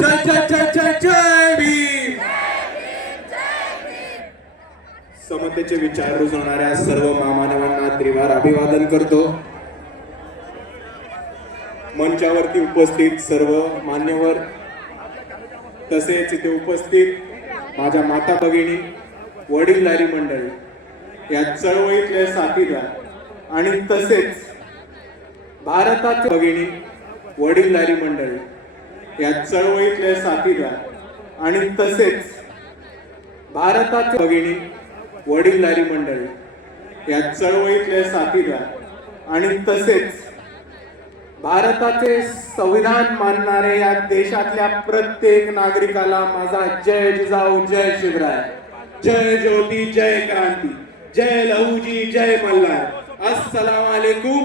जय जय जय जय भीम समतेचे विचार रुजवणाऱ्या सर्व मामानवांना त्रिवार अभिवादन करतो. मंचावरती उपस्थित सर्व मान्यवर तसेच इथे उपस्थित माझ्या माता भगिनी वडीलधारी मंडळी या चळवळीतले साथीदार आणि तसेच भारताच्या भगिनी वडीलधारी मंडळी या चळवळीतले साथीदार आणि तसेच भारताच्या भगिनी वडीलधारी मंडळी या चळवळीतले साथीदार आणि तसेच भारताचे संविधान मानणारे या देशातल्या प्रत्येक नागरिकाला माझा जय जिजाऊ जय शिवराय. जय ज्योती जय क्रांती. जय लहूजी जय मल्हार. अस्सलाम वालेकुम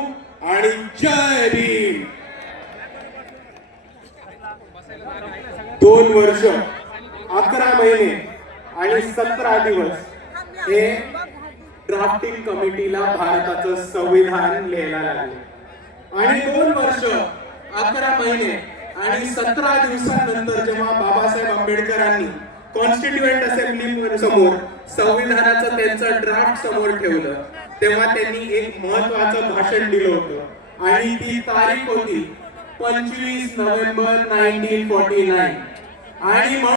आणि जय भीम दोन वर्ष अकरा महिने आणि सतरा दिवस हे ड्राफ्टिंग कमिटीला भारताचं संविधान लिहायला लागले. आणि दोन वर्ष अकरा महिने आणि सतरा दिवसानंतर जेव्हा बाबासाहेब आंबेडकरांनी कॉन्स्टिट्युएंट असेंब्ली समोर संविधानाचं त्यांचं ड्राफ्ट समोर ठेवलं तेव्हा त्यांनी एक महत्वाचं भाषण दिलं होतं. आणि ती तारीख होती पंचवीस नोव्हेंबर नाईन्टीन फोर्टी नाईन. आणि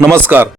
नमस्कार.